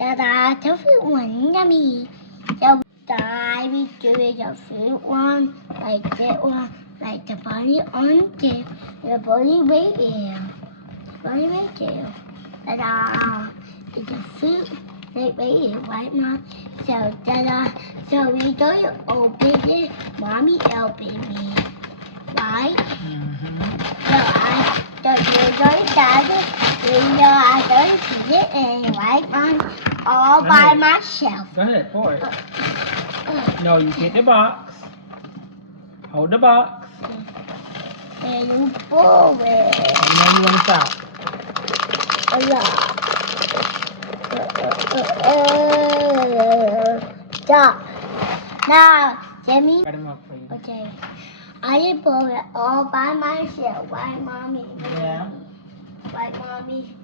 Ta-da, the fruit one, yummy. So we do the fruit one, like that one, like the body on the body right here. Body right there. Ta-da, it's a fruit right here, right, Mom? So, ta-da, so we don't open it, Mommy helping me, right? So you don't start it, I don't see it, and right, Mom? All by myself. Go ahead, pour it. No, you get the box. Hold the box. And you pour it. And then you want to stop. Stop. Now, Jimmy. Cut him up for you. Okay. I did pour it all by myself. Why, Mommy? Yeah. Why, Mommy?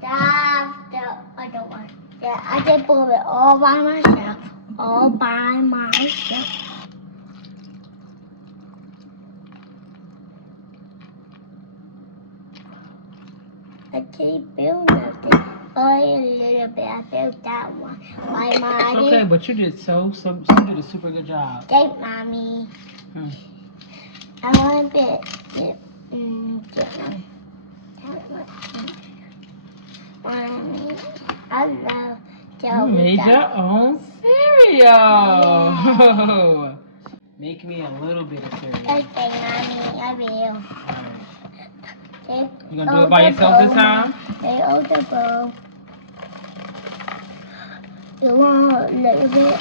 That's the other one. Yeah, I did pour it all by myself. All by myself. I can't feel nothing. Only a little bit. I felt that one. Why, Mommy? Okay, but you did you did a super good job. Thank Mommy. I want a bit. Mommy, I love You made your own cereal. Make me a little bit of cereal. Okay, Mommy, I will. Alright. You gonna do it by yourself this time? They hold the bowl. You want a little bit?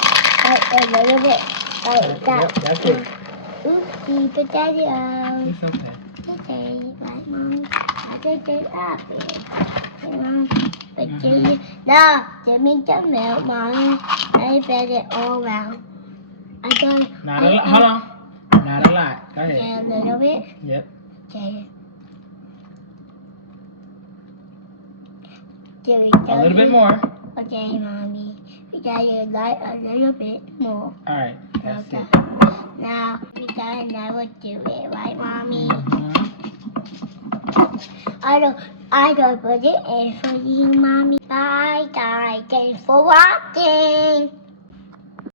Like a little bit. Like that. Yep, that's it. Oopsie, potato. It's okay. Okay, right, Mom? I take it up here. Okay, Mom. Okay. Now, give me the milk, Mom. I bet it all around. I got. Not a lot. Hold on. Not a lot. Go ahead. Yeah, a little bit. Yep. Okay. There we A little bit more. Okay, Mommy. We got to like a little bit more. Alright. That's Okay. it. Now, we gotta never do it, right, Mommy? I don't put it in for you, Mommy. Bye, guys. Thanks for watching.